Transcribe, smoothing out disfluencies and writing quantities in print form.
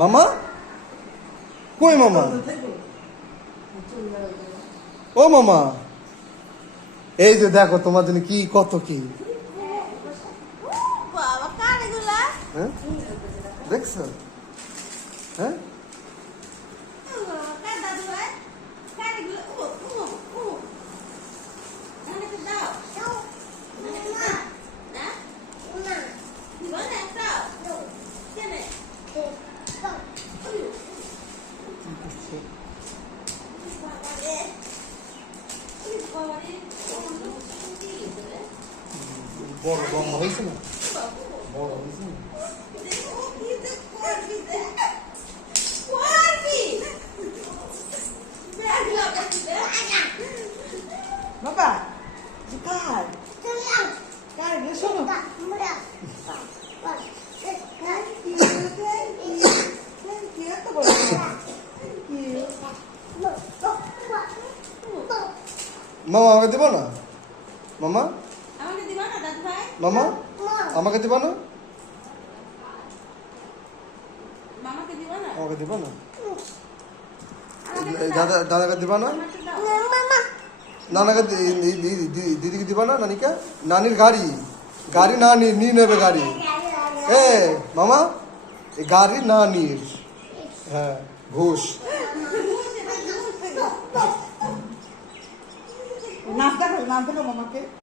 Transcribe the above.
মামা কই মামা? ও মামা, এই যে দেখো তোমার জন্য কি কত কি। হ্যাঁ দেখছো? হ্যাঁ বড় বড় হয়েছে না? বড় হয়েছে না? বাবা কার কার শোনো মামা আমাকে দেবো না? মামা মামা আমাকে দেবো না? আমাকে দেবো না? দাদাকে দেবো না? নানাকে দিদিকে দিবা না? নানিকা নানির গাড়ি গাড়ি না নিয়ে নেবে গাড়ি। এ মামা এই গাড়ি না নিয়ে, হ্যাঁ ঘুষ। নাচ দেখো মামাকে।